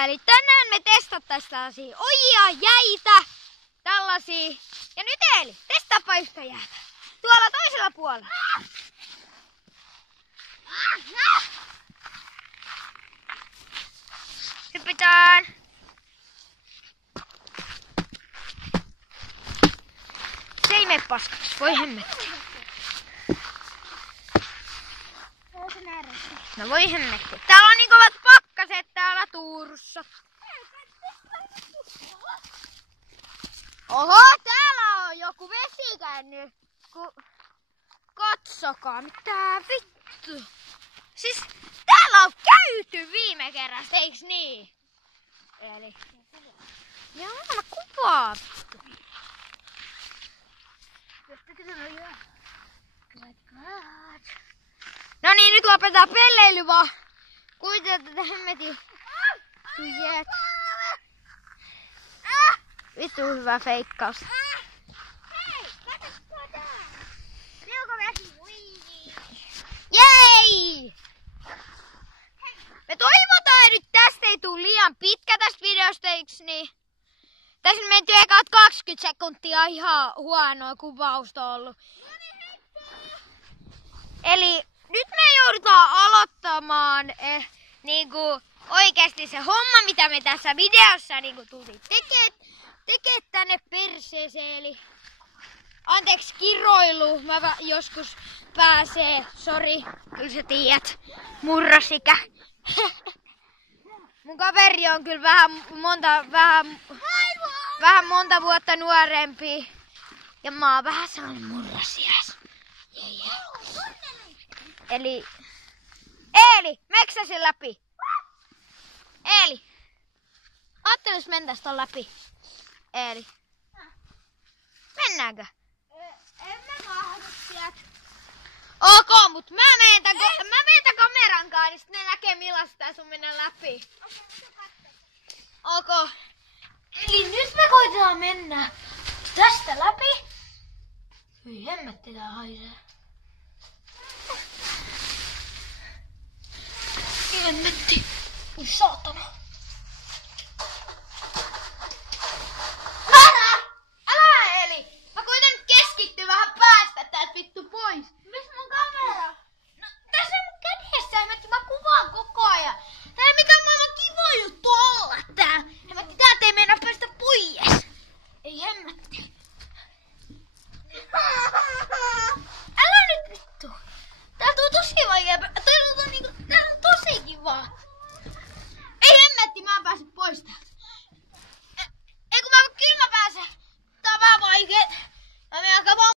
Moikka! Eli tänään me testattaisiin tällaisia ojia, jäitä, tällaisia. Ja nyt Eeli, testaappa yhtä jäätä. Tuolla toisella puolella. Hypitään. Se ei mene paskaksi, voi hemmetti. No voi hemmetti. Täällä on niin kovat pakkaset täällä Turussa. Oho, täällä on joku vesi käynyt. Katsokaa, mitä vittu. Siis täällä on käyty viime kerrasta, eiks niin? Eli... Joo, mä kuvaa. No niin, nyt lopetetaan pelleily vaan. Kuitenkin tätä hemmetin tyhjät. Vittu hyvä feikkaus. Hei, katsotkaa tää! Liukovesi uinii. Jei! Me toivotaan, että nyt tästä ei tule liian pitkä tästä videosta, eiks niin? Tässä menty ekat 20 sekuntia ihan huonoa kuvausta ollut. Eli nyt me joudutaan aloittamaan niinku oikeasti se homma, mitä me tässä videossa niinku tultiin tekee tänne perseeseen. Eli anteeksi kiroilu, mä joskus pääsee, sori, kyllä sä tiedät, murrosikä. Mun kaveri on kyllä vähän monta vuotta nuorempi. Ja mä oon vähän sellainen murrosias. Eli... Eeli, meksä sen läpi? Eeli. Ajattelis mentäis ton läpi? Eeli. Mennäänkö? En mä kahdu sieltä. Ok, mut mä menen tän kameran kanssa, niin sit ne näkee millaista tää sun mennä läpi. Ok. Eli nyt me koitetaan mennä tästä läpi. Hyi hemmetti, tää haisee. Hemmetti. Ui saatana.